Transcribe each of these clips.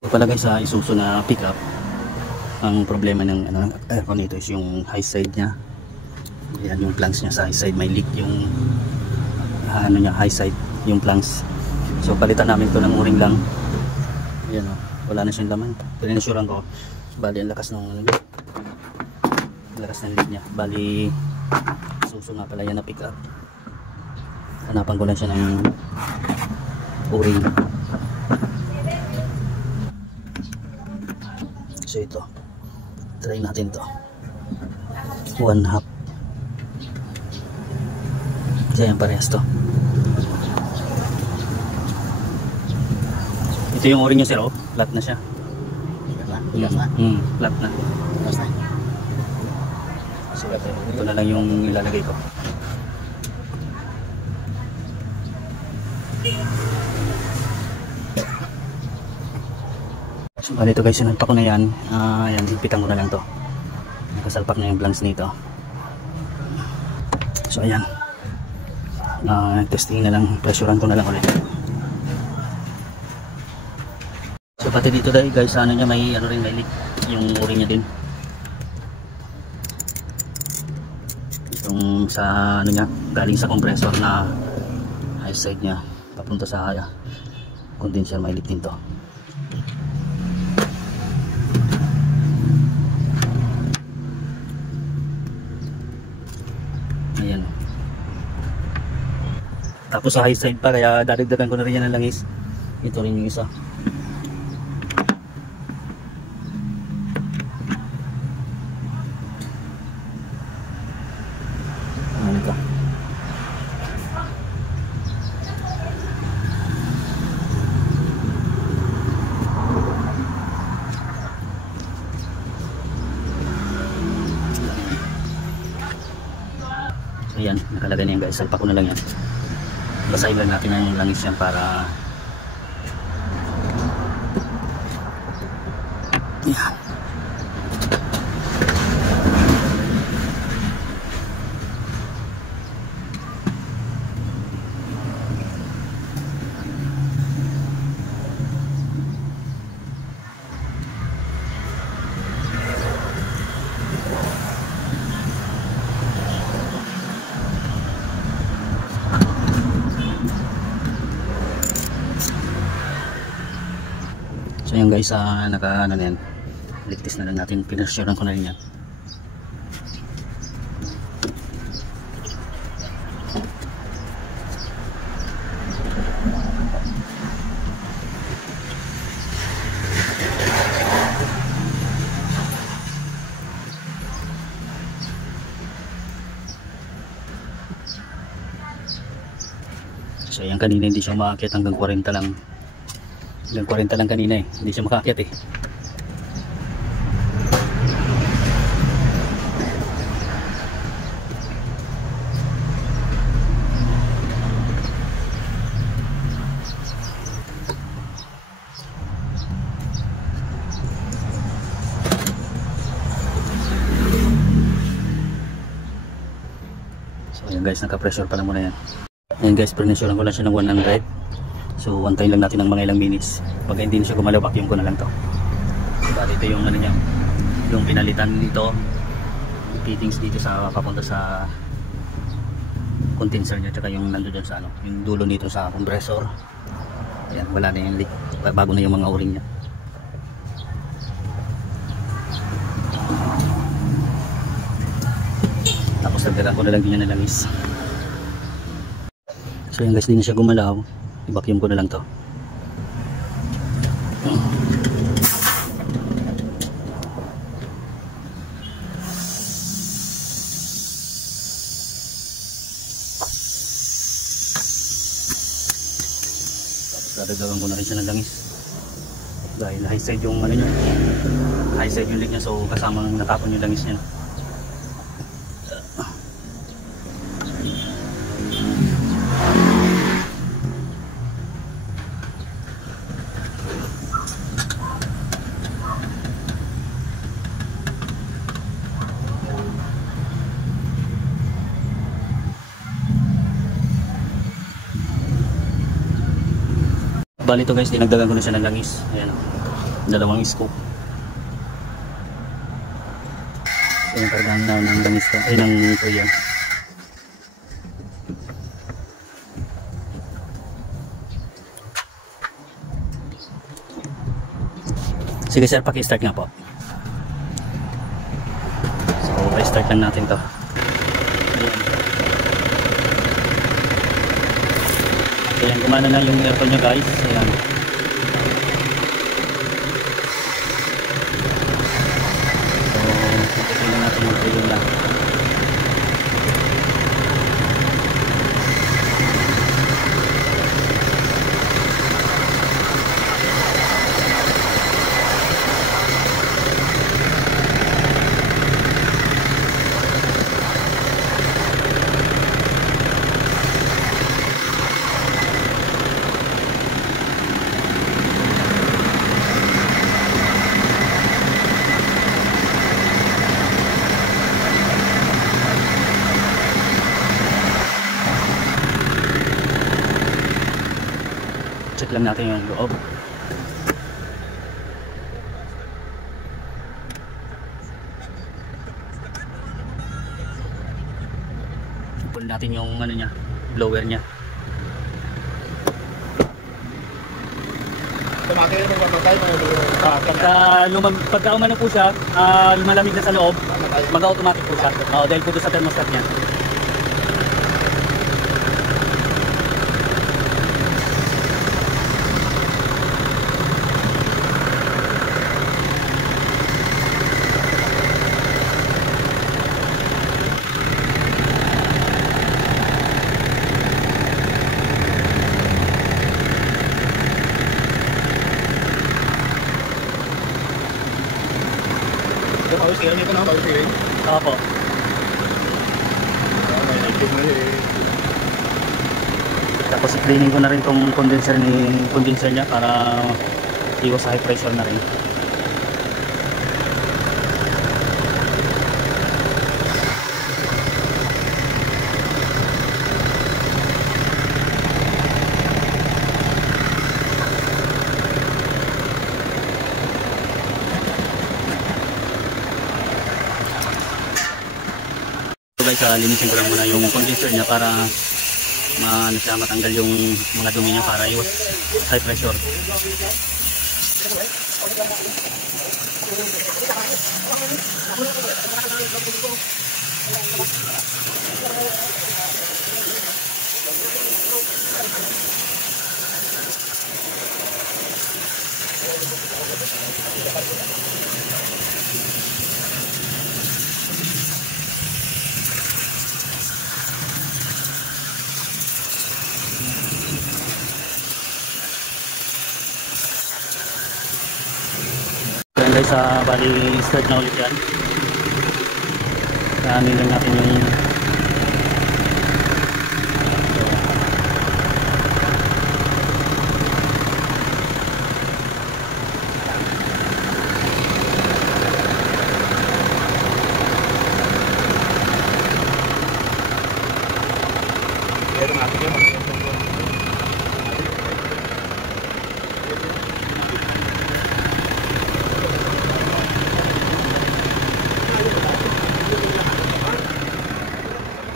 Ito pala guys, sa Isuzu na pickup, ang problema ng aircon nito is yung high side nya. Yan yung planks nya sa high side, may leak yung high side yung planks. So palitan namin to ng uring lang. Ayan o, wala na siyang laman. Pinasuran ko, bali ang lakas ng leak nya. Bali Isuzu nga pala yan na pickup. Hanapan ko lang siya ng uring. So ito, try natin to 1/2. So yan, parehas to. Ito yung o-ring niya sir, oh, flat na siya. Flat na. So ito na lang yung ilalagay ko. So dito guys, sinalpak ko na yan. Ayan, higpitan ko na lang to. Nakasalpak na yung blanks nito. So ayan, testing na lang, pressurean ko na lang ulit. So pati dito dahil guys, ano niya, may may leak yung o-ring niya din. Itong sa niya, galing sa compressor na high side niya papunta sa condenser, may leak din to. Ayan. Tapos sa high side pa, kaya dadagdagan ko na rin yan ng langis. Ito rin yung isa. Ano ito? Ayan, nakalagay na yan guys. Salpak ko na lang yan. Basahin lang natin yung langis yan para yan. So yan guys, naka ano na yan, ligtis na lang natin, pinasyaran ko na rin yan. So yan, kanina hindi siya umaakyat, hanggang 40 lang. Hanggang 40 lang kanina eh. Hindi siya makaakyat eh. So ayan guys, naka-pressure pa lang muna yan. Ayan guys, prenesyoran ko lang siya ng 100. So antayin lang natin ng mga ilang minutes. Pag hindi na siya gumalaw, vacuum ko na lang to. Diba, ito yung ano niya, yung pinalitan dito, fittings dito sa papunta sa condenser niya, tsaka yung nando dyan sa ano, yung dulo nito sa compressor. Ayan, wala na yung leak, bago na yung mga o-ring niya. Tapos nagdagan ko na lang din yan ng langis. So yan guys, hindi na siya gumalaw, i-vacuum ko na lang to. Dadagdagan ko na rin siya ng langis dahil high side yung ano niya, high side yung leak niya, so kasama nang natapon yung langis niya. Bali ito guys, dinagdagan ko na siya ng langis. Ayan. dalawang scoop. So yung kargahan na ng ganista ay ng kuya. Sige sir, paki-start nga po. So i-start lang natin to. Ayan, gumana na yung aircon nya guys. Ayan. So, tingnan natin yung preview lang. Check lang natin yung loob. Pull natin yung ano niya, blower niya. Pagka umano po siya, malamig na sa loob, mag-automatic po siya. Dahil po doon sa thermostat niya. Power steering nito na, power steering. Opo. May lighting na eh. Tapos i-cleaning ko na rin tong condenser niya para iwas sa high pressure na rin. So guys, linisin ko lang muna yung condenser niya para matanggal yung mga dumi niya para iwas high pressure. Kaya guys, bali start na ulit yan. Kanin lang natin yung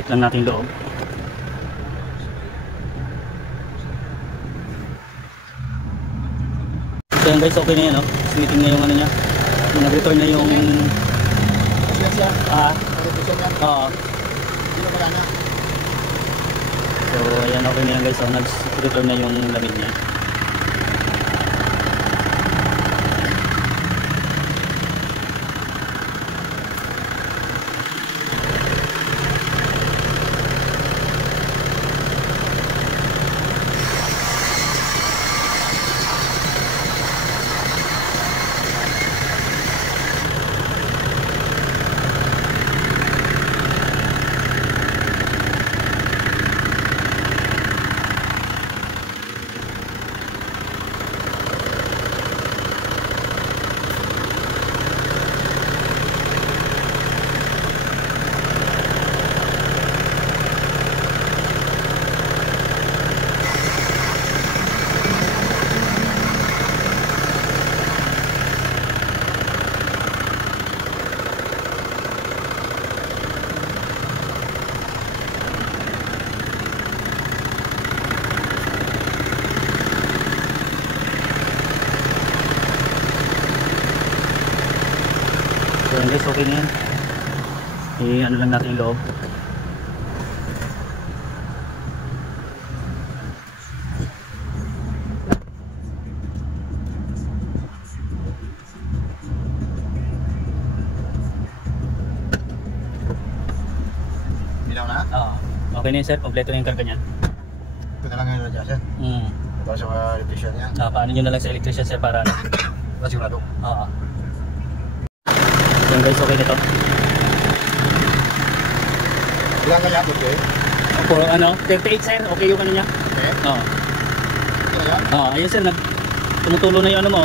check lang natin loob. So yan guys, okay na yan, no? Sniting na yung ano niya. Yung nag-return na yung oo. So ayan, okay na yan guys. So nag-return na yung lamig niya. Ayan guys, okay na yan. Ano lang natin yung loob. Bilang na? Oo. Okay na yun sir, kompleto na yung karga niyan. Ito na lang yung adjustan. Para sa mga electrician yan. Paano nyo na lang sa electrician sir para ano? Sigurado. Oo. Yan guys, okay na ito. Bilang kaya ito eh? For ano, 38 sir, okay yung ano niya? Okay. Oo. Ito yan? Oo, ayun sir, tumutulo na yung ano mo.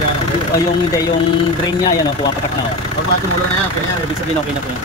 Yan. Okay. O yung hindi, yung drain niya, yan o, pumapatak na o. Pag tumulo na yan, kaya yan. Ibig sabihin okay na po yun.